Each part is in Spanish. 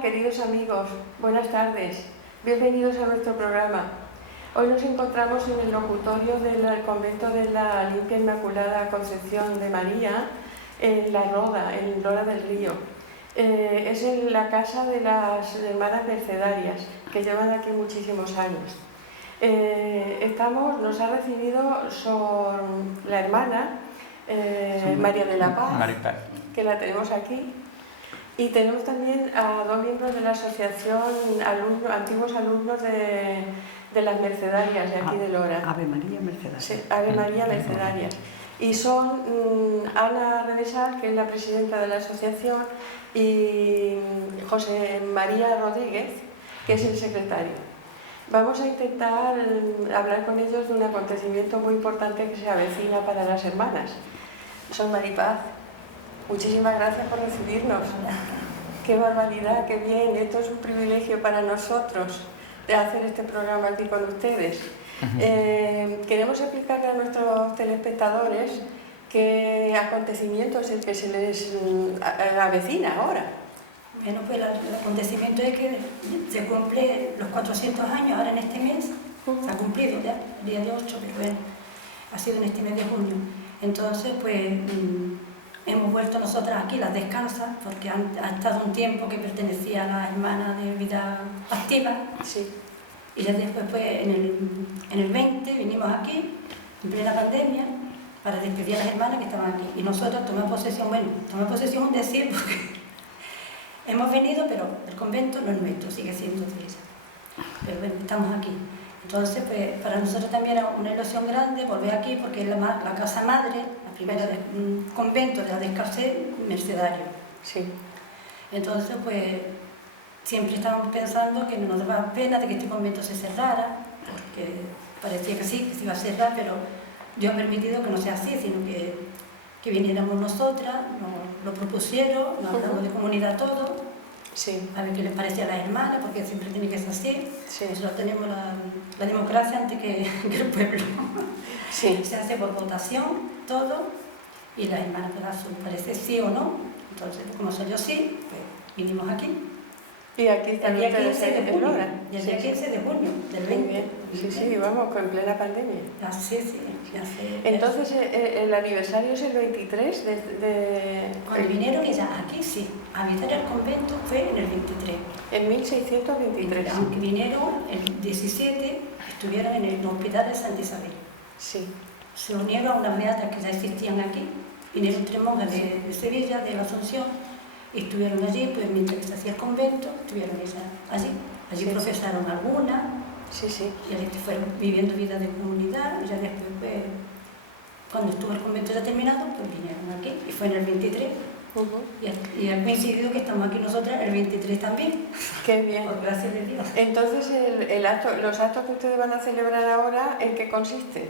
queridos amigos, buenas tardes, bienvenidos a nuestro programa. Hoy nos encontramos en el locutorio del convento de la Limpia Inmaculada Concepción de María, en La Roda, en Lora del Río. Es en la casa de las hermanas mercedarias, que llevan aquí muchísimos años. Nos ha recibido la hermana María de la Paz, que la tenemos aquí. Y tenemos también a dos miembros de la asociación, antiguos alumnos de las mercedarias de aquí de Lora. Ave María Mercedarias. Sí, Ave María Mercedarias. Y son Ana Renesal, que es la presidenta de la asociación, y José María Rodríguez, que es el secretario. Vamos a intentar hablar con ellos de un acontecimiento muy importante que se avecina para las hermanas. Son Maripaz. Muchísimas gracias por recibirnos. Qué barbaridad, qué bien. Esto es un privilegio para nosotros de hacer este programa aquí con ustedes. Queremos explicarle a nuestros telespectadores qué acontecimiento es el que se les avecina ahora. Bueno, pues el acontecimiento es que se cumple los 400 años ahora en este mes. Se ha cumplido ya, el día de 8, pero bueno, ha sido en este mes de junio. Entonces, pues hemos vuelto nosotras aquí, las descansas, porque ha estado un tiempo que pertenecía a las hermanas de vida activa. Sí. Y ya después, pues, en el 20 vinimos aquí, en plena pandemia, para despedir a las hermanas que estaban aquí. Y nosotros tomamos posesión un decir, porque hemos venido, pero el convento no es nuestro, sigue siendo de ella. Pero bueno, estamos aquí. Entonces, pues, para nosotros también era una ilusión grande volver aquí, porque es la casa madre, la primera convento de la Descalcés Mercedario. Sí. Entonces, pues, siempre estábamos pensando que no nos daba pena de que este convento se cerrara, porque parecía que sí, que se iba a cerrar, pero Dios ha permitido que no sea así, sino que viniéramos nosotras, nos lo propusieron, nos hablamos de comunidad todo. Sí. A ver qué les parecía a las hermanas, porque siempre tiene que ser así. Sí. Nosotros tenemos la democracia antes que el pueblo. Sí. Se hace por votación todo, y las hermanas parece sí o no. Entonces, como salió sí, pues vinimos aquí. Y aquí están el día ustedes 15 de junio, en y el día 15 de junio del 20. Sí, vamos, en plena pandemia. Así sí, ya sé. Entonces, el aniversario es el 23 de... Cuando vinieron ellas aquí, sí, a visitar el convento fue en el 23. En 1623. Aunque vinieron el 17, estuvieron en el hospital de Santa Isabel. Sí. Se unieron a unas beatas que ya existían aquí. Vinieron 3 monjas de Sevilla, de la Asunción, y estuvieron allí, pues mientras que se hacía el convento, estuvieron ellas allí. Allí sí. Profesaron algunas. Sí, sí. Y allí fueron viviendo vida de comunidad, y ya después, pues, cuando estuvo el convento ya terminado, pues vinieron aquí, y fue en el 23. Y ha coincidido que estamos aquí nosotras el 23 también. Qué bien. Por gracia de Dios. Entonces, los actos que ustedes van a celebrar ahora, ¿en qué consiste?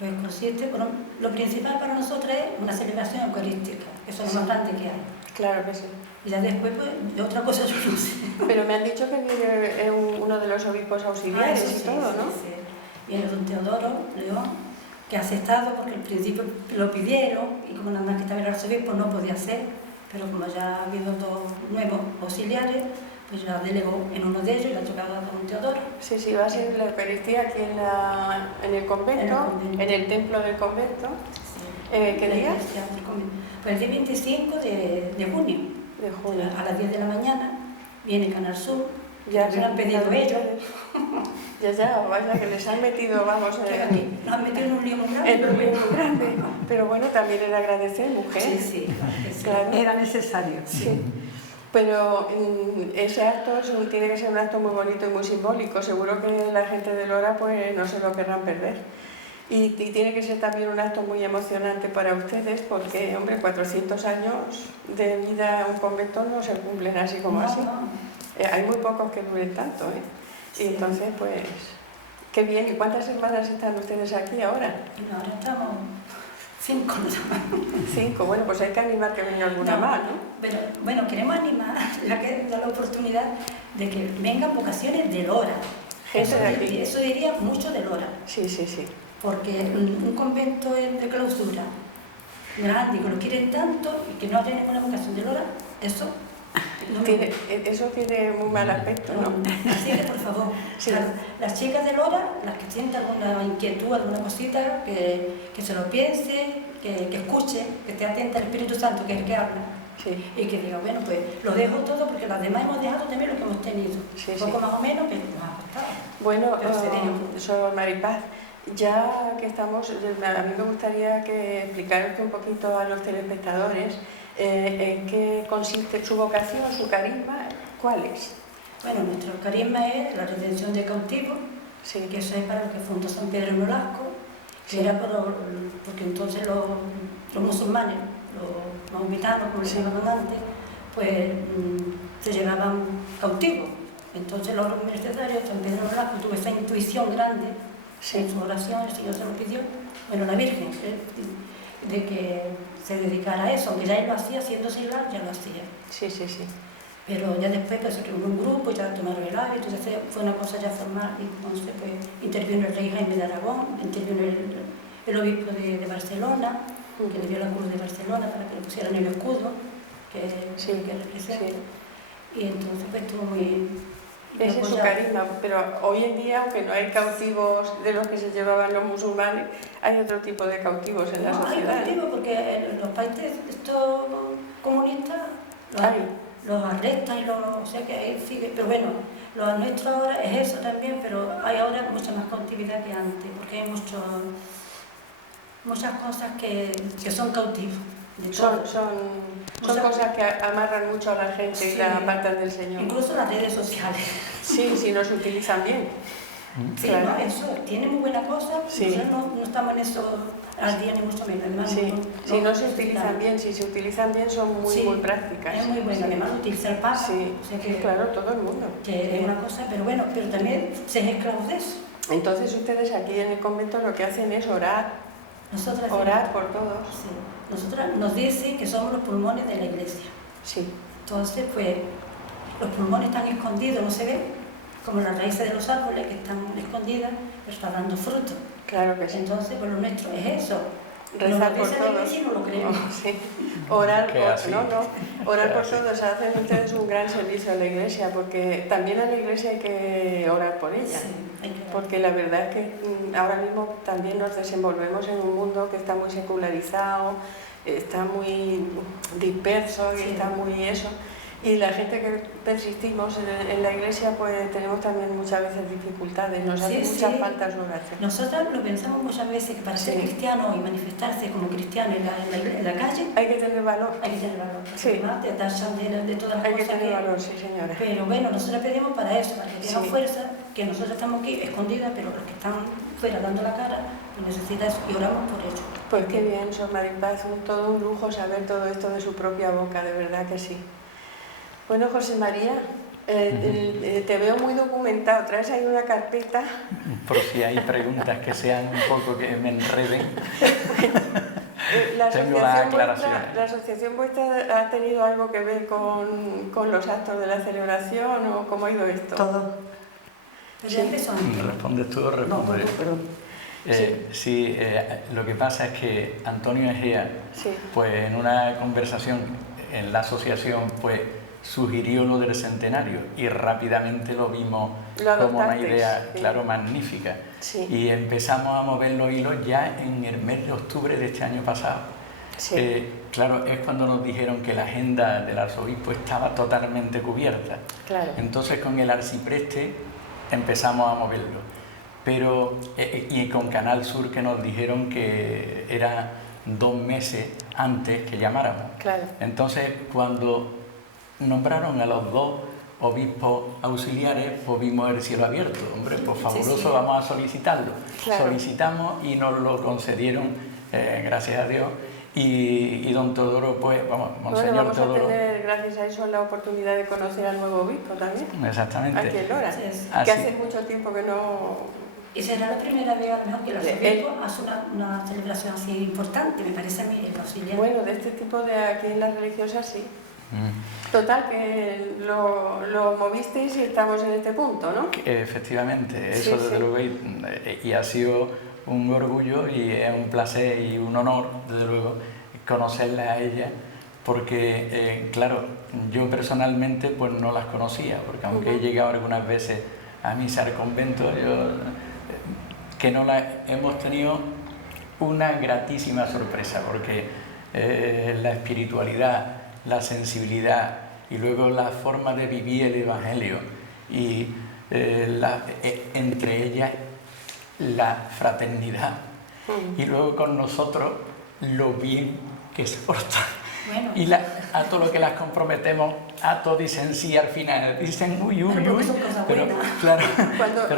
Pues consiste, bueno, lo principal para nosotros es una celebración eucarística, que eso es lo más grande que hay. Claro que sí. Y ya después, pues, de otra cosa yo no sé. Pero me han dicho que viene uno de los obispos auxiliares y todo, ¿no? Sí. Viene don Teodoro León, que ha aceptado porque al principio lo pidieron y como nada más que estaba el arzobispo no podía ser, pero como ya ha habido 2 nuevos auxiliares, pues ya delegó en uno de ellos y le ha tocado a don Teodoro. Sí, sí, va a ser la Eucaristía aquí en el convento, en el templo del convento. Sí. ¿Qué día? Pues el día 25 de junio. De junio. A las 10 de la mañana viene Canal Sur. Ya se lo han pedido ellos. Ya, vaya, que les han metido, vamos, nos han metido en un lío muy grande. Pero bueno, también era agradecer, mujer. Sí, claro. Era necesario. Sí. Pero ese acto tiene que ser un acto muy bonito y muy simbólico. Seguro que la gente de Lora pues no se lo querrán perder. Y tiene que ser también un acto muy emocionante para ustedes porque, hombre, 400 años de vida en un convento no se cumplen así como así. Hay muy pocos que duren tanto, ¿eh? Sí. Y entonces, pues, qué bien. ¿Y cuántas hermanas están ustedes aquí ahora? Ahora estamos 5. 5, bueno, pues hay que animar que venga alguna más, ¿no? Pero, bueno, queremos animar, ya que da la oportunidad de que vengan vocaciones de Lora. Eso diría mucho de Lora. Sí, sí, sí. Porque un convento de clausura grande, que lo quieren tanto y que no haya ninguna vocación de Lora, eso Eso tiene muy mal aspecto, ¿no? Así que, por favor, Sí. las chicas del hora, las que sientan alguna inquietud, alguna cosita, que se lo piense, que escuche, que esté atenta al Espíritu Santo, que es el que habla. Sí. Y que diga, bueno, pues lo dejo todo porque las demás hemos dejado también lo que hemos tenido. Sí, Poco sí. más o menos, pero nos ha costado. Bueno, Pero sería- Sor Maripaz, ya que estamos, a mí me gustaría que explicaras un poquito a los telespectadores en qué consiste su vocación, su carisma, ¿cuál es? Bueno, nuestro carisma es la redención de cautivos, Sí, que eso es para lo que fundó San Pedro Nolasco, que Sí. era porque entonces los musulmanes, los maometanos, como les Sí. llamaban antes, pues se llevaban cautivos. Entonces los mercedarios, San Pedro Nolasco tuvo esa intuición grande en su oración, el Señor se lo pidió, bueno, la Virgen, de que se dedicara a eso, aunque ya él lo hacía, siendo seglar, ya lo hacía. sí, sí, sí. Pero ya después pues, se reunió un grupo, ya tomaron el hábito, entonces fue una cosa ya formal, y entonces pues intervino el rey Jaime de Aragón, intervino el obispo de Barcelona, que le dio la cruz de Barcelona para que le pusieran el escudo que representa. Sí. Y entonces pues estuvo muy... Ese es su carisma, pero hoy en día, aunque no hay cautivos de los que se llevaban los musulmanes, hay otro tipo de cautivos en la No, hay sociedad. cautivos porque los países estos comunistas los arrestan y o sea que ahí sigue, pero bueno, lo nuestro ahora es eso también, pero hay ahora mucha más cautividad que antes, porque hay muchas cosas que son cautivos. Son cosas que amarran mucho a la gente y Sí. la apartan del Señor. Incluso las redes sociales. Sí, si no se utilizan bien. Sí, Claro. no, eso tiene muy buena cosa, Sí. nosotros no estamos en eso al día ni mucho menos. Además, Sí, si no se utilizan utilizamos. bien, si se utilizan bien son muy, Sí, muy prácticas. Es muy bueno, Sí. además lo utiliza el Papa, Sí, o sea que, claro, todo el mundo. que es una cosa, pero bueno, pero también se es esclavos de eso. Entonces ustedes aquí en el convento lo que hacen es orar por todos. Sí. Nosotras nos dicen que somos los pulmones de la iglesia. Sí, Entonces, pues, los pulmones están escondidos, no se ven, como las raíces de los árboles que están escondidas, pero están dando fruto. claro que sí. Entonces, pues lo nuestro es eso. Rezar Nos por lo dice la todos. iglesia y no lo creemos. Sí. Orar Que por, así. orar Que por así. todos, hacen ustedes un gran servicio a la iglesia, porque también a la iglesia hay que orar por ella. Sí, hay que orar. Porque la verdad es que ahora mismo también nos desenvolvemos en un mundo que está muy secularizado, está muy disperso y Sí. está muy eso. Y la gente que persistimos en la iglesia pues tenemos también muchas veces dificultades, nos hace Sí, mucha sí. falta su oración. Nosotros lo pensamos muchas veces que para ser Sí. cristiano y manifestarse como cristiano en la calle Hay que tener valor, hay que tener valor. Sí. Además de dar sandera de todas las hay que cosas tener valor, sí señora. Pero bueno, nosotros pedimos para eso, para que tengan Sí. fuerza, que nosotros estamos aquí escondidas, pero los que están fuera dando la cara, pues necesitan eso y oramos por ello. Pues qué bien, Sor Maripaz, todo un lujo saber todo esto de su propia boca, de verdad que sí. Bueno, José María, te veo muy documentado, traes ahí una carpeta. Por si hay preguntas que sean un poco que me enreden. Tengo las aclaraciones. ¿La asociación vuestra ha tenido algo que ver con los actos de la celebración o cómo ha ido esto? Todo. Pero ya empezó antes. ¿Respondes tú o No, respondo yo? perdón. Sí, lo que pasa es que Antonio Egea, Sí, pues en una conversación en la asociación, pues sugirió lo del centenario y rápidamente lo vimos Lo como una adoptasteis, idea, sí. claro, magnífica. sí, Y empezamos a mover los hilos ya en el mes de octubre de este año pasado. sí, Claro, es cuando nos dijeron que la agenda del arzobispo estaba totalmente cubierta. claro. Entonces con el arcipreste empezamos a moverlo. Pero, y con Canal Sur que nos dijeron que era 2 meses antes que llamáramos. Claro. Entonces cuando nombraron a los 2 obispos auxiliares, pues vimos el cielo abierto. Hombre, pues fabuloso, Sí, sí. vamos a solicitarlo. Claro. Solicitamos y nos lo concedieron, gracias a Dios. Y don Teodoro, pues, vamos, Bueno, Monseñor vamos a Teodoro. tener, gracias a eso, la oportunidad de conocer al nuevo obispo también, Exactamente. aquí en Lora, Así es. que Así. hace mucho tiempo que no... Y será la primera vez a lo mejor que el Él- arzobispo hace una celebración así importante, me parece a mí, el auxiliar. Bueno, de este tipo de aquí en las religiosas sí. Mm. Total, que lo movisteis y estamos en este punto, ¿no? Efectivamente, Sí, eso desde sí. luego, y ha sido un orgullo y es un placer y un honor, desde luego, conocerla a ella, porque, claro, yo personalmente pues no las conocía, porque aunque he llegado algunas veces a misa al convento, que no las hemos tenido una gratísima sorpresa, porque la espiritualidad, la sensibilidad y luego la forma de vivir el Evangelio y entre ellas la fraternidad y luego con nosotros lo bien que se portan. Bueno, Y a todo lo que las comprometemos, a todo dicen sí al final, dicen uy, uy, uy, pero claro,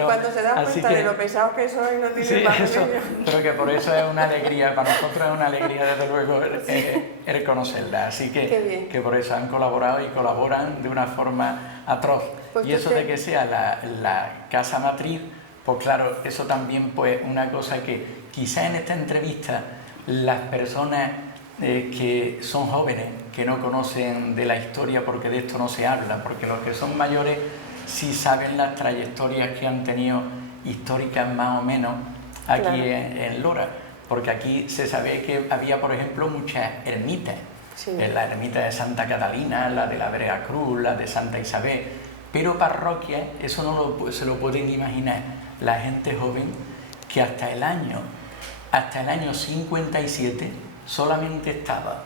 cuando se dan cuenta de lo pesados que soy, no tienen sí, más eso, remedio. pero que por eso es una alegría, para nosotros es una alegría desde luego el conocerla, así que por eso han colaborado y colaboran de una forma atroz. Pues y eso de que sea la casa matriz, pues claro, eso también pues una cosa que quizá en esta entrevista las personas que son jóvenes, que no conocen de la historia porque de esto no se habla, porque los que son mayores sí saben las trayectorias que han tenido históricas más o menos aquí claro. en Lora, porque aquí se sabe que había, por ejemplo, muchas ermitas, sí. La ermita de Santa Catalina, la de la Brega Cruz, la de Santa Isabel, pero parroquias, eso no se lo pueden imaginar la gente joven, que hasta el año 57 solamente estaba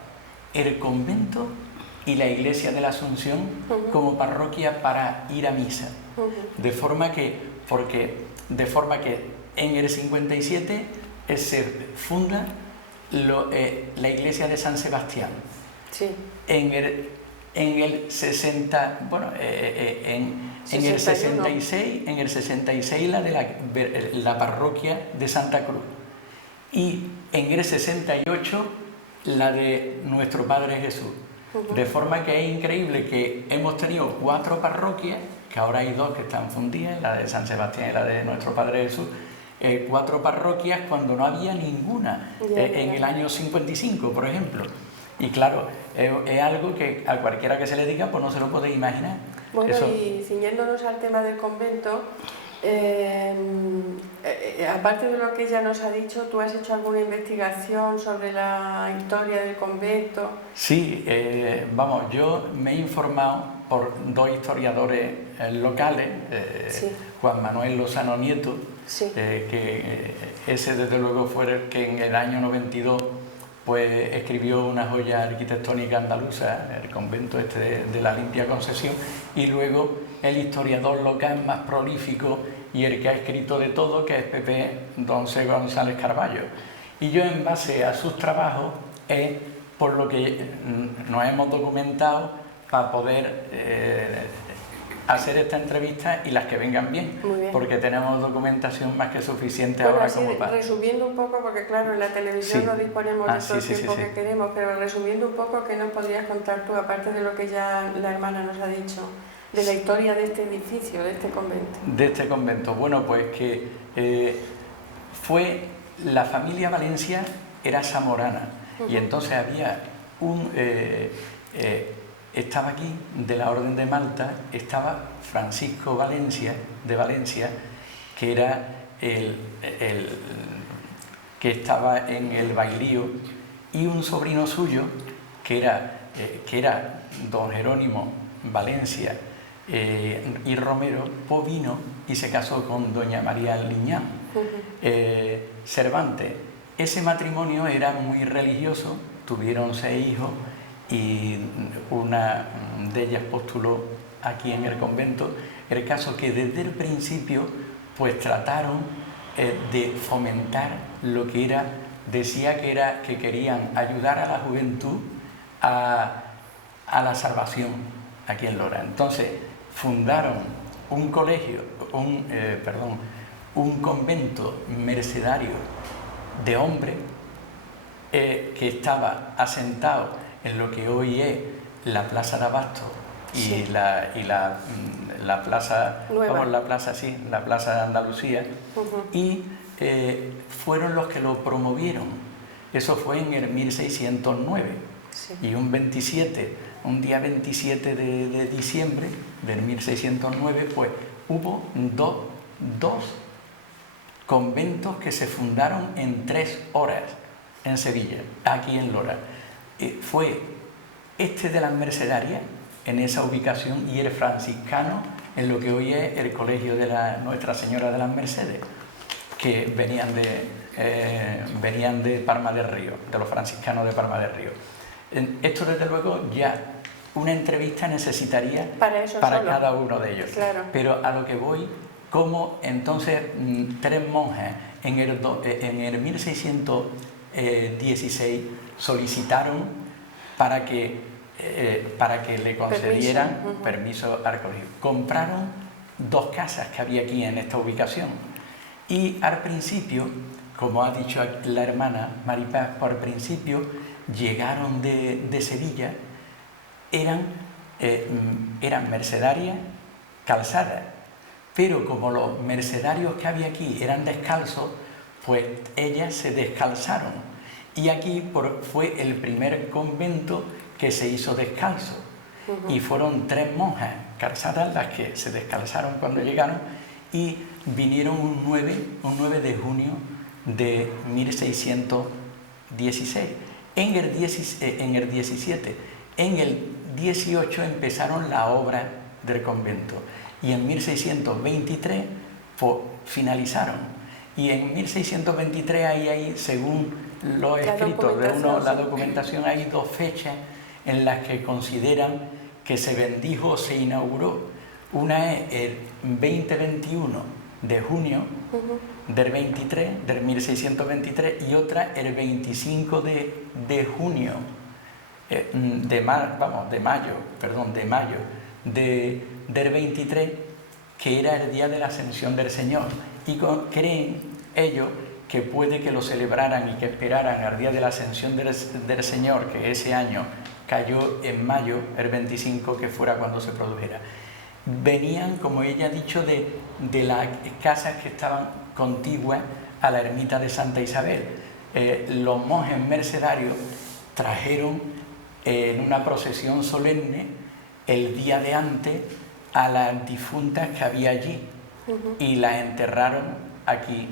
el convento y la iglesia de la Asunción como parroquia para ir a misa. De forma que en el 57 se funda la iglesia de San Sebastián. Sí. En el 60, bueno, en el 66 la parroquia de Santa Cruz. Y en el 68 la de Nuestro Padre Jesús. De forma que es increíble que hemos tenido 4 parroquias, que ahora hay 2 que están fundidas, la de San Sebastián y la de Nuestro Padre Jesús, 4 parroquias cuando no había ninguna en el año 55, por ejemplo. Y claro, es algo que a cualquiera que se le diga pues no se lo puede imaginar. Bueno, y ciñéndonos al tema del convento, aparte de lo que ella nos ha dicho, ¿tú has hecho alguna investigación sobre la historia del convento? Sí, vamos, yo me he informado por 2 historiadores locales, sí. Juan Manuel Lozano Nieto, sí. Que ese desde luego fue el que en el año 92 pues escribió una joya arquitectónica andaluza, el convento de la Limpia Concesión, y luego el historiador local más prolífico y el que ha escrito de todo, que es Pepe Don C. González Carballo. Y yo, en base a sus trabajos, es por lo que nos hemos documentado para poder hacer esta entrevista y las que vengan bien, porque tenemos documentación más que suficiente ahora como para... Resumiendo un poco, porque claro, en la televisión no disponemos de todo el tiempo que queremos, pero resumiendo un poco, ¿qué nos podrías contar tú, aparte de lo que ya la hermana nos ha dicho, de la historia de este edificio, de este convento? De este convento, bueno, pues que fue la familia Valencia, era zamorana, y entonces había estaba aquí, de la Orden de Malta, estaba Francisco Valencia, de Valencia, que era el que estaba en el bailío, y un sobrino suyo, que era don Jerónimo Valencia y Romero, pues vino y se casó con doña María Liñán. Cervantes. Ese matrimonio era muy religioso, tuvieron 6 hijos, y una de ellas postuló aquí en el convento. El caso que desde el principio pues trataron de fomentar lo que era, decía que querían ayudar a la juventud a la salvación aquí en Lora. Entonces fundaron un colegio, un convento mercedario de hombres que estaba asentado en lo que hoy es la Plaza de Abasto y la plaza, vamos, la plaza de Andalucía, y fueron los que lo promovieron. Eso fue en el 1609, y un día 27 de diciembre del 1609, pues hubo dos conventos que se fundaron en 3 horas en Sevilla, aquí en Lora. Fue este de las Mercedarias, en esa ubicación, y el franciscano, en lo que hoy es el colegio de Nuestra Señora de las Mercedes, que venían de Palma del Río, de los franciscanos de Palma del Río. Esto, desde luego, ya una entrevista necesitaría para cada uno de ellos. Claro. Pero a lo que voy, como entonces tres monjes en el 1616 solicitaron para que le concedieran permiso al colegio. Compraron 2 casas que había aquí en esta ubicación, y al principio, como ha dicho la hermana Maripaz, por principio llegaron de Sevilla, eran mercedarias calzadas, pero como los mercedarios que había aquí eran descalzos, pues ellas se descalzaron, y aquí fue el primer convento que se hizo descalzo, y fueron 3 monjas calzadas las que se descalzaron cuando llegaron, y vinieron un 9 de junio de 1616. En el 17, en el 18 empezaron la obra del convento, y en 1623 finalizaron, y en 1623 hay según los escritos de la documentación, hay 2 fechas en las que consideran que se bendijo o se inauguró. Una es el 20-21 de junio del 23, del 1623, y otra el 25 de junio, de mayo del 23, que era el día de la Ascensión del Señor, y creen ellos que puede que lo celebraran y que esperaran al día de la Ascensión del Señor, que ese año cayó en mayo, el 25, que fuera cuando se produjera. Venían, como ella ha dicho, de las casas que estaban contiguas a la ermita de Santa Isabel. Los monjes mercedarios trajeron en una procesión solemne el día de antes a las difuntas que había allí, y las enterraron aquí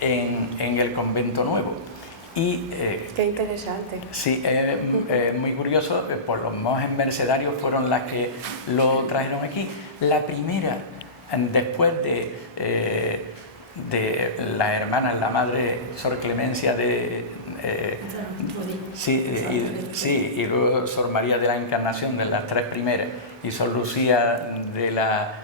en el convento nuevo. Y, qué interesante. Sí, muy curioso, pues los monjes mercedarios fueron las que lo trajeron aquí. La primera, después de las hermanas, la madre Sor Clemencia y luego Sor María de la Encarnación, de las 3 primeras, y Sor Lucía de la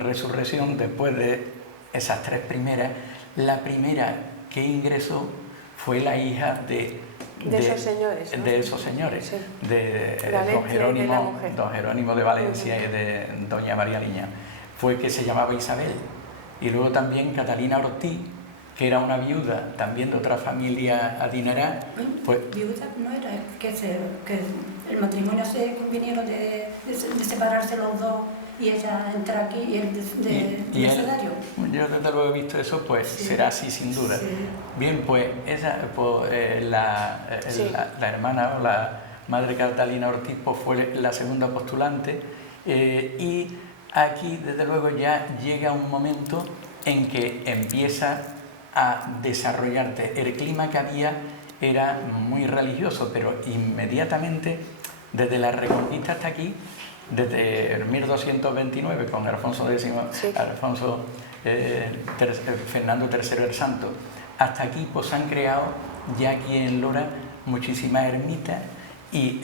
Resurrección, después de esas 3 primeras, la primera que ingresó fue la hija de esos señores, ¿no? De esos señores, sí. De Valencia, don Jerónimo de Valencia y de doña María Liña. Fue que se llamaba Isabel. Y luego también Catalina Ortiz, que era una viuda también de otra familia adinerada. Viuda no era, que el matrimonio se convinieron de separarse los dos, y ella entra aquí y él de mercedario. Yo desde luego he visto eso, pues sí, será así sin duda. Sí. Bien, pues la hermana o la madre Catalina Ortiz pues fue la segunda postulante, y aquí desde luego ya llega un momento en que empieza a desarrollarte. El clima que había era muy religioso, pero inmediatamente desde la Reconquista hasta aquí, desde el 1229 con Alfonso X, sí, Fernando III el Santo, hasta aquí pues se han creado ya aquí en Lora muchísimas ermitas y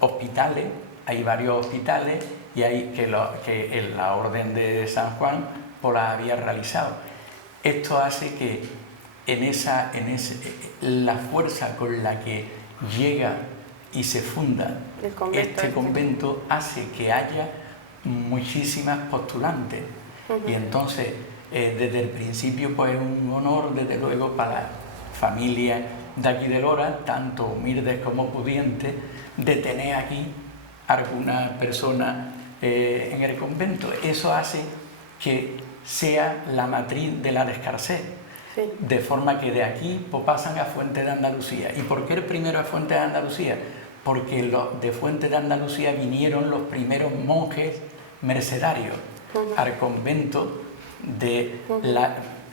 hospitales. Hay varios hospitales, y hay que la Orden de San Juan pues las había realizado. Esto hace que la fuerza con la que llega y se funda este convento hace que haya muchísimas postulantes. Y entonces desde el principio pues es un honor desde luego para las familias de aquí de Lora, tanto humildes como pudientes, de tener aquí alguna persona en el convento. Eso hace que sea la matriz de la Descarcés, sí, de forma que de aquí pues pasan a Fuente de Andalucía. ¿Y por qué el primero a Fuente de Andalucía? Porque de Fuente de Andalucía vinieron los primeros monjes mercedarios al convento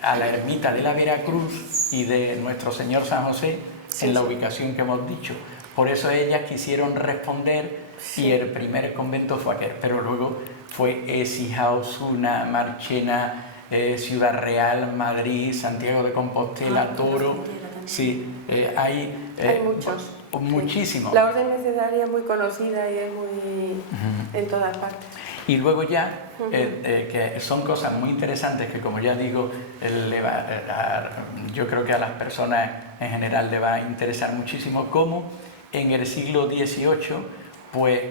a la ermita de la Veracruz y de Nuestro Señor San José, en la ubicación que hemos dicho. Por eso ellas quisieron responder y el primer convento fue aquel, pero luego fue Écija, Osuna, Marchena, Ciudad Real, Madrid, Santiago de Compostela, Toro. Sí, hay muchos. Muchísimos. La orden mercedaria es muy conocida y es muy en todas partes. Y luego ya, que son cosas muy interesantes que, como ya digo, yo creo que a las personas en general le va a interesar muchísimo, como en el siglo XVIII, pues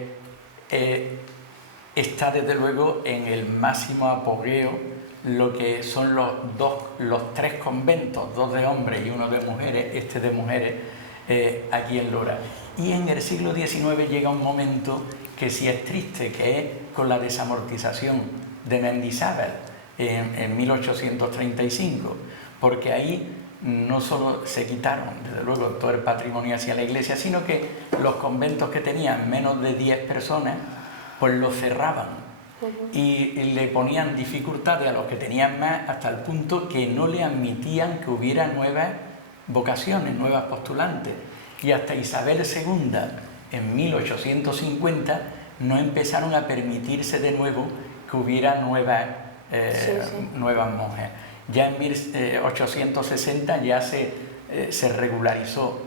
está desde luego en el máximo apogeo lo que son los 3 conventos, 2 de hombres y 1 de mujeres, este de mujeres, aquí en Lora. Y en el siglo XIX llega un momento que sí es triste, que es con la desamortización de Mendizábal en 1835, porque ahí no solo se quitaron, desde luego, todo el patrimonio hacia la iglesia, sino que los conventos que tenían menos de 10 personas, pues los cerraban y le ponían dificultades a los que tenían más, hasta el punto que no le admitían que hubiera nuevas vocaciones, nuevas postulantes. Y hasta Isabel II, en 1850, no empezaron a permitirse de nuevo que hubiera nuevas monjas. Ya en 1860 ya se regularizó,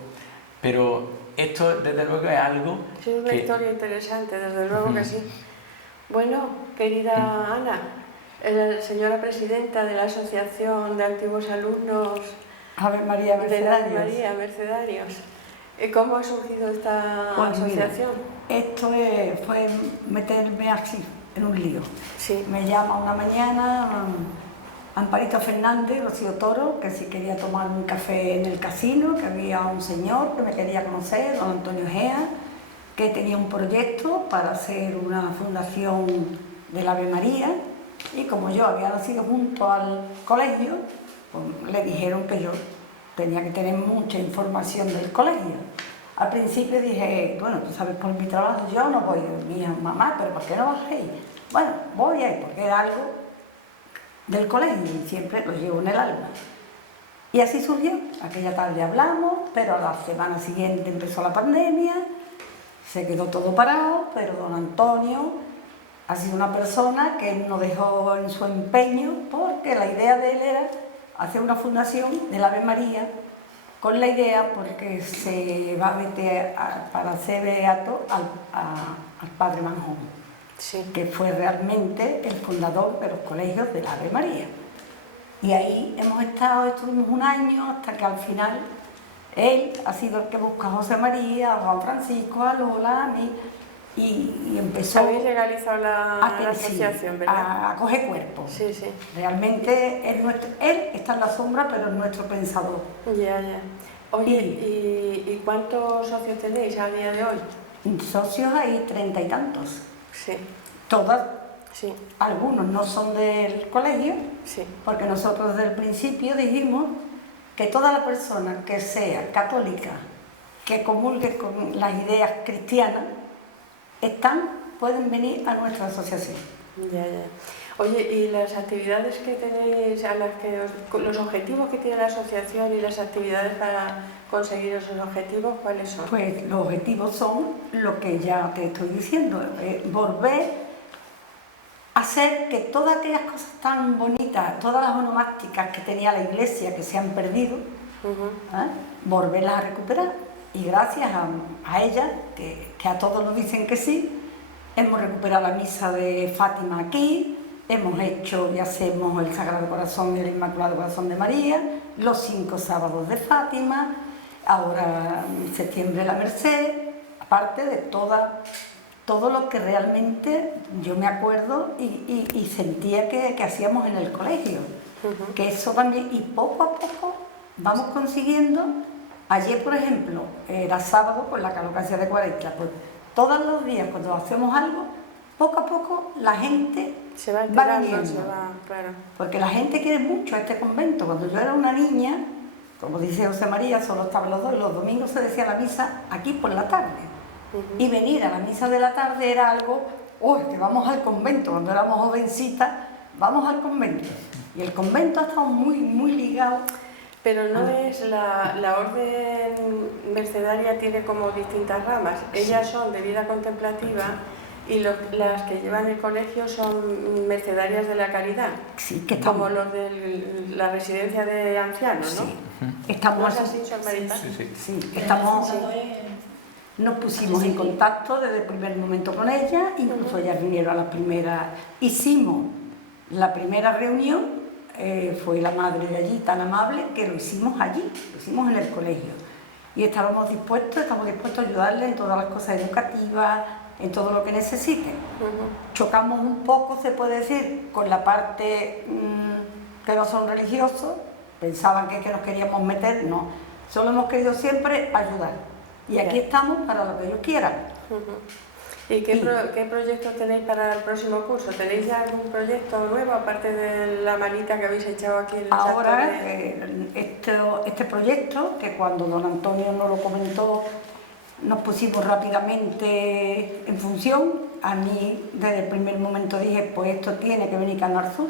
pero esto desde luego es algo sí, es una historia interesante, desde luego que sí. Bueno, querida Ana, señora presidenta de la Asociación de Antiguos Alumnos Ave María Mercedarios. de María Mercedarios, ¿cómo ha surgido esta asociación? Mira, esto fue meterme así, en un lío. Sí. Me llama una mañana Amparito Fernández, Rocío Toro, que si quería tomar un café en el casino, que había un señor que me quería conocer, don Antonio Gea, que tenía un proyecto para hacer una fundación del Ave María, y como yo había nacido junto al colegio, pues le dijeron que yo tenía que tener mucha información del colegio. Al principio dije, bueno, tú sabes, por mi trabajo yo no voy. Mi mamá, pero ¿por qué no vas a ir? Bueno, voy a ir porque era algo del colegio y siempre lo llevo en el alma. Y así surgió. Aquella tarde hablamos, pero a la semana siguiente empezó la pandemia, se quedó todo parado, pero don Antonio ha sido una persona que no dejó en su empeño, porque la idea de él era hacer una fundación del Ave María, con la idea porque se va a meter para hacer beato al padre Manjón, Sí. que fue realmente el fundador de los colegios del Ave María. Y ahí estuvimos un año hasta que al final él ha sido el que busca a José María, a Juan Francisco, a Lola, a mí, y empezó Habéis legalizado la asociación, ¿verdad? A coger cuerpo. Sí, sí. Realmente él está en la sombra, pero es nuestro pensador. Ya. Oye, ¿y cuántos socios tenéis a día de hoy? Socios hay 30 y tantos. Sí. Todas, Sí. algunos no son del colegio, Sí. porque nosotros desde el principio dijimos que toda la persona que sea católica, que comulgue con las ideas cristianas, pueden venir a nuestra asociación. Ya. Oye, ¿y las actividades que tenéis, los objetivos que tiene la asociación y las actividades para conseguir esos objetivos, cuáles son? Pues los objetivos son lo que ya te estoy diciendo, volver a hacer que todas aquellas cosas tan bonitas, todas las onomásticas que tenía la iglesia que se han perdido, volverlas a recuperar. Y gracias a ella, que a todos nos dicen que sí, hemos recuperado la misa de Fátima aquí, hemos hecho y hacemos el Sagrado Corazón y el Inmaculado Corazón de María, los 5 sábados de Fátima, ahora en septiembre la Merced, aparte de todo lo que realmente yo me acuerdo y sentía que hacíamos en el colegio. Que eso también, y poco a poco vamos consiguiendo. Ayer, por ejemplo, era sábado por la calocancia de 40, pues todos los días cuando hacemos algo, poco a poco la gente se va viniendo. Claro. Porque la gente quiere mucho a este convento. Cuando yo era una niña, como dice José María, solo estaban los dos, y los domingos se decía la misa aquí por la tarde. Y venir a la misa de la tarde era algo, que vamos al convento. Cuando éramos jovencitas, vamos al convento. Y el convento ha estado muy, muy ligado Pero no es la orden mercedaria, tiene como distintas ramas. Ellas son de vida contemplativa y las que llevan el colegio son mercedarias de la caridad. Sí, que estamos... Como los de la residencia de ancianos, ¿no? Sí. Estamos... ¿No es así, Sor Marita? Sí, estamos... Nos pusimos en contacto desde el primer momento con ella, incluso ellas vinieron a la primera... Hicimos la primera reunión, fue la madre de allí tan amable que lo hicimos allí, lo hicimos en el colegio. Y estamos dispuestos a ayudarle en todas las cosas educativas, en todo lo que necesiten. Chocamos un poco, se puede decir, con la parte que no son religiosos, pensaban que nos queríamos meter, no. Solo hemos querido siempre ayudar. Y aquí estamos para lo que ellos quieran. ¿Y qué proyectos tenéis para el próximo curso? ¿Tenéis ya algún proyecto nuevo, aparte de la manita que habéis echado aquí en el Ahora, este proyecto, que cuando don Antonio nos lo comentó, nos pusimos rápidamente en función. A mí, desde el primer momento dije, pues esto tiene que venir Canal Sur,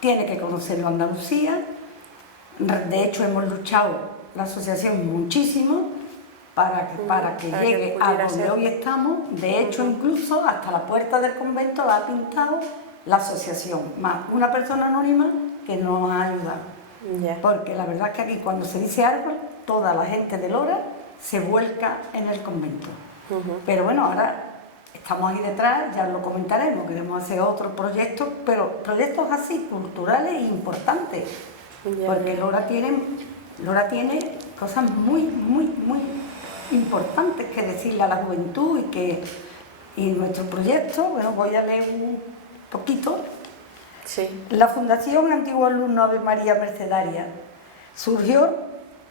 tiene que conocerlo Andalucía. De hecho, hemos luchado la asociación muchísimo para que llegue a donde hoy estamos. De hecho, incluso hasta la puerta del convento la ha pintado la asociación, más una persona anónima que nos ha ayudado. Porque la verdad es que aquí cuando se dice árbol, toda la gente de Lora se vuelca en el convento. Pero bueno, ahora estamos ahí detrás, ya lo comentaremos, queremos hacer otros proyectos, pero proyectos así, culturales e importantes. Porque Lora tiene cosas muy importantes que decirle a la juventud y nuestro proyecto, bueno, voy a leer un poquito. Sí. La Fundación Antiguo Alumno Ave María Mercedaria surgió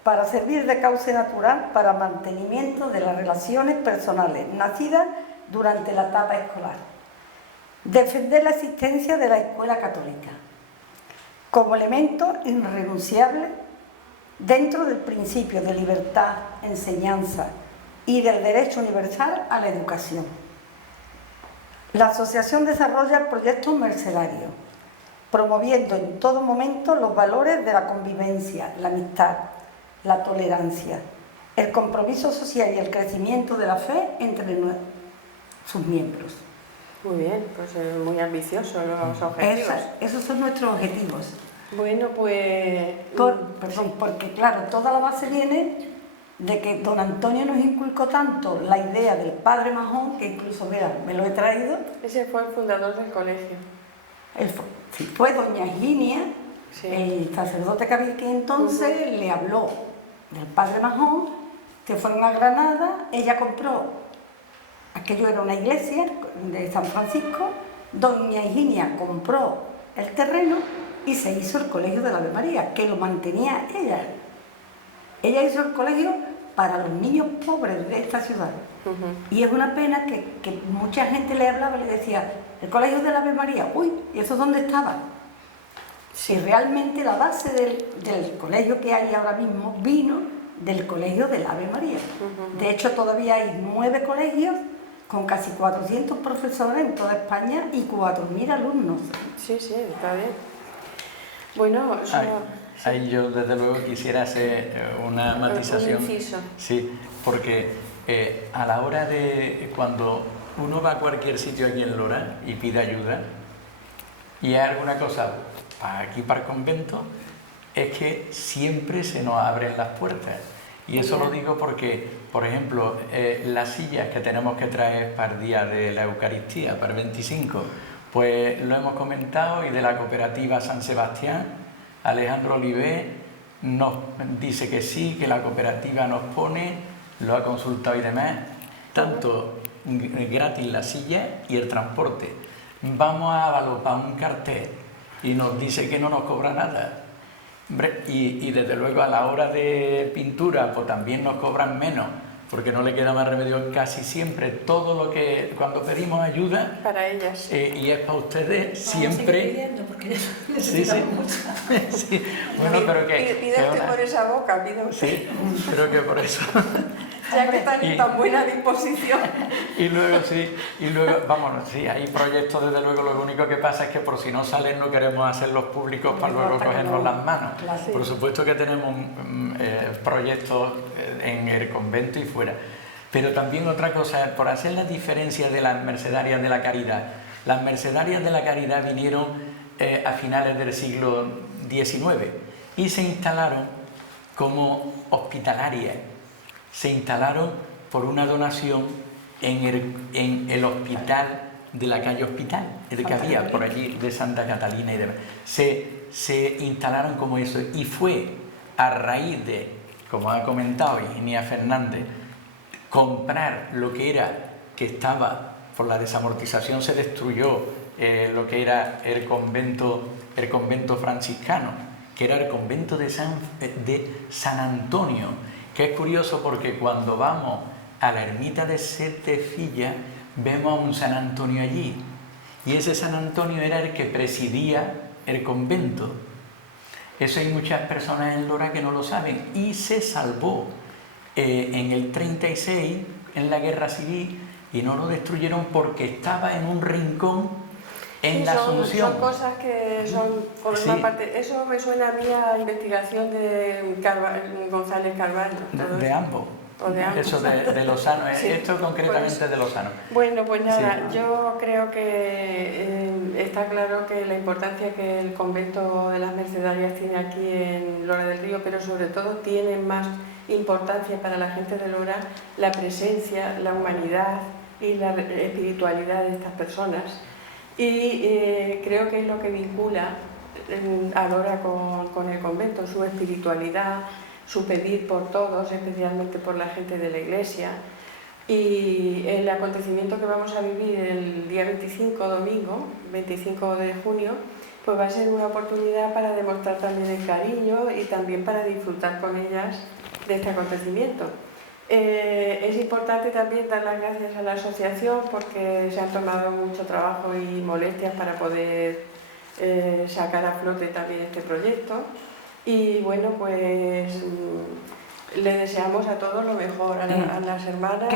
para servir de cauce natural para mantenimiento de las relaciones personales nacidas durante la etapa escolar. Defender la existencia de la escuela católica como elemento irrenunciable dentro del principio de libertad, enseñanza y del derecho universal a la educación. La asociación desarrolla proyectos mercedarios, promoviendo en todo momento los valores de la convivencia, la amistad, la tolerancia, el compromiso social y el crecimiento de la fe entre sus miembros. Muy bien, pues muy ambiciosos los objetivos. Esos son nuestros objetivos. Bueno, pues... Porque claro, toda la base viene de que don Antonio nos inculcó tanto la idea del padre Majón, que incluso, mira, me lo he traído. Ese fue el fundador del colegio. Fue doña Higinia, el sacerdote que había aquí entonces, le habló del padre Majón, que fueron a Granada, ella compró, aquello era una iglesia de San Francisco, doña Higinia compró el terreno y se hizo el colegio de la Ave María, que lo mantenía ella. Ella hizo el colegio para los niños pobres de esta ciudad. Y es una pena que mucha gente le hablaba y le decía, el colegio de la Ave María, uy, ¿y eso dónde estaba? Si realmente la base del colegio que hay ahora mismo vino del colegio de la Ave María. De hecho, todavía hay 9 colegios con casi 400 profesores en toda España y 4.000 alumnos. Sí, está bien. Bueno, ahí yo desde luego quisiera hacer una matización. Un inciso. Sí, porque a la hora de cuando uno va a cualquier sitio aquí en Lora y pide ayuda y hay alguna cosa aquí para el convento, es que siempre se nos abren las puertas. Y eso lo digo porque, por ejemplo, las sillas que tenemos que traer para el día de la Eucaristía, para el 25, pues lo hemos comentado, y de la cooperativa San Sebastián, Alejandro Olivé nos dice que sí, que la cooperativa nos pone, lo ha consultado y demás, tanto gratis la silla y el transporte. Vamos a avalopar un cartel y nos dice que no nos cobra nada. Y desde luego a la hora de pintura pues también nos cobran menos, porque no le queda más remedio casi siempre todo lo que cuando pedimos ayuda para ellas y es para ustedes siempre Pidiendo porque sí. Bueno, pero que pide usted por esa boca, pide usted. Sí, creo que por eso ya que están en tan buena disposición. Y luego sí, vamos, sí, hay proyectos desde luego, lo único que pasa es que por si no salen no queremos hacerlos públicos para luego cogernos las manos. Claro. Por supuesto que tenemos proyectos en el convento y fuera. Pero también otra cosa, por hacer la diferencia de las mercedarias de la caridad. Las mercedarias de la caridad vinieron a finales del siglo XIX y se instalaron como hospitalarias. Se instalaron por una donación en el hospital de la calle Hospital, el que había por allí de Santa Catalina y demás. Se instalaron como eso y fue a raíz de, como ha comentado Higinia Fernández, comprar lo que era, que estaba por la desamortización, se destruyó lo que era el convento franciscano, que era el convento de San Antonio, que es curioso porque cuando vamos a la ermita de Setefilla vemos a un San Antonio allí, y ese San Antonio era el que presidía el convento. Eso hay muchas personas en Lora que no lo saben, y se salvó en el 36 en la guerra civil y no lo destruyeron porque estaba en un rincón en la Asunción. Son cosas que son, por una parte, eso me suena a mí a investigación de González Carvalho. De ambos. Eso de Lozano, sí, esto concretamente pues, de Lozano. Bueno, pues nada, sí. Yo creo que está claro que la importancia que el convento de las Mercedarias tiene aquí en Lora del Río, pero sobre todo tiene más importancia para la gente de Lora la presencia, la humanidad y la espiritualidad de estas personas. Y creo que es lo que vincula a Lora con el convento, su espiritualidad, su pedir por todos, especialmente por la gente de la iglesia. Y el acontecimiento que vamos a vivir el día 25, domingo, 25 de junio, pues va a ser una oportunidad para demostrar también el cariño y también para disfrutar con ellas de este acontecimiento. Es importante también dar las gracias a la asociación porque se han tomado mucho trabajo y molestias para poder sacar a flote también este proyecto. Y bueno, pues le deseamos a todos lo mejor, a las hermanas.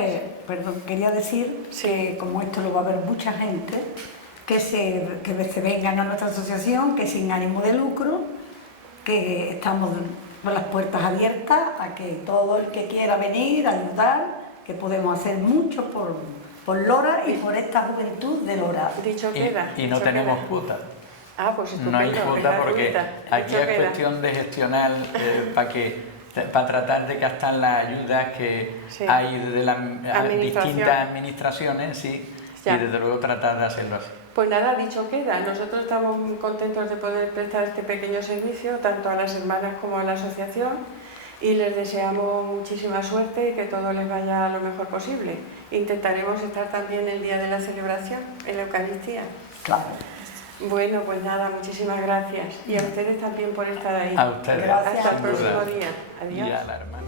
Quería decir que como esto lo va a ver mucha gente, que se vengan a nuestra asociación, que sin ánimo de lucro, que estamos con las puertas abiertas a que todo el que quiera venir, ayudar, que podemos hacer mucho por Lora y por esta juventud de Lora. Dicho queda. Y no tenemos cuota. Ah, pues estupendo. No hay cuota porque aquí es cuestión de gestionar para tratar de gastar las ayudas que hay de las distintas administraciones, sí, y desde luego tratar de hacerlo así. Pues nada, dicho queda. Nosotros estamos muy contentos de poder prestar este pequeño servicio, tanto a las hermanas como a la asociación, y les deseamos muchísima suerte y que todo les vaya lo mejor posible. Intentaremos estar también el día de la celebración, en la Eucaristía. Claro. Bueno, pues nada, muchísimas gracias. Y a ustedes también por estar ahí. A ustedes. Gracias. Hasta el próximo día. Adiós. Y a la hermana.